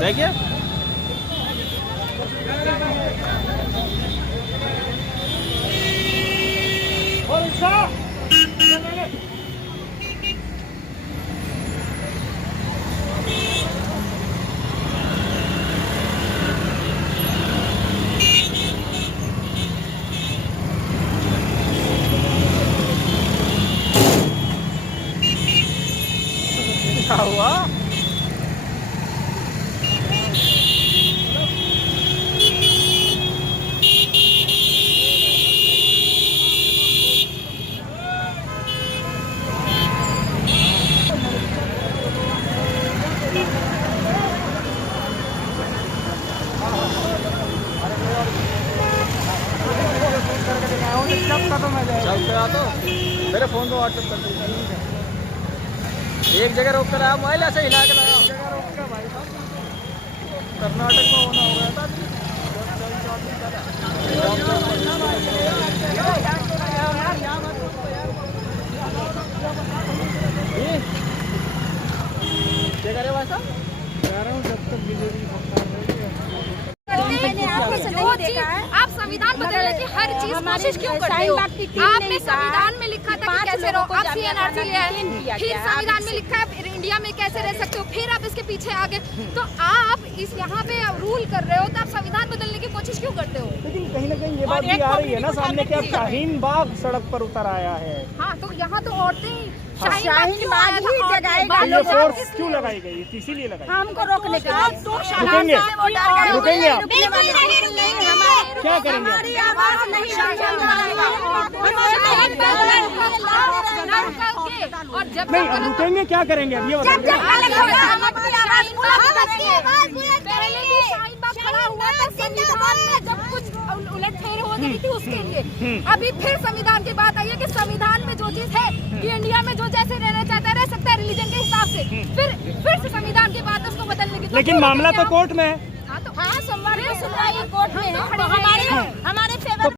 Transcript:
देखिए क्या हुआ? चल गया तो मेरे फोन को व्हाट्सएप कर दीजिए। एक जगह रोक कर आया, मोबाइल ऐसे हिला के लगा। कर्नाटक में होना हो गया था। क्या करे भाई साहब? कह रहा हूँ जब तक बीजेपी सरकार रहेगी। आप संविधान बदलने की हर चीज कोशिश क्यों करते हो? आपने संविधान में लिखा था कि कैसे रहो, आप सीएनआरसी ले आए, फिर संविधान में लिखा है इंडिया में कैसे रह सकते हो, फिर आप इसके पीछे आ गए। तो आप इस यहाँ पे रूल कर रहे हो तो आप संविधान बदलने की कोशिश क्यों करते हो? लेकिन कहीं ना कहीं ये बात भी आ रही है ना सामने कि अब शाहीन बाग सड़क पर उतर आया है। हाँ, तो यहाँ तो औरतें शाहीन बाग ही जगाएगा। ये फोर्स क्यों लगाई गई? इसीलिए लगाई हमको रोकने के लिए। रुकेंगे रुकेंगे आप क्या करेंगे? और जब नहीं अब रुकेंगे क्या करेंगे अब ये बताइए। पहले भी शाहीन बाग खड़ा हुआ था संविधान में जब कुछ उलटफेर हो गई थी उसके लिए। अभी फिर संविधान की बात आई है कि संविधान में जो चीज है कि इंडिया में जो जैसे रहना चाहता है रह सकता है रिलीजन के हिसाब से। फिर से संविधान की बात है उसको बदलने की। लेकिन मामला तो कोर्ट में है। हाँ, सोमवार को सुनवाई कोर्ट में है। हमारे फेवर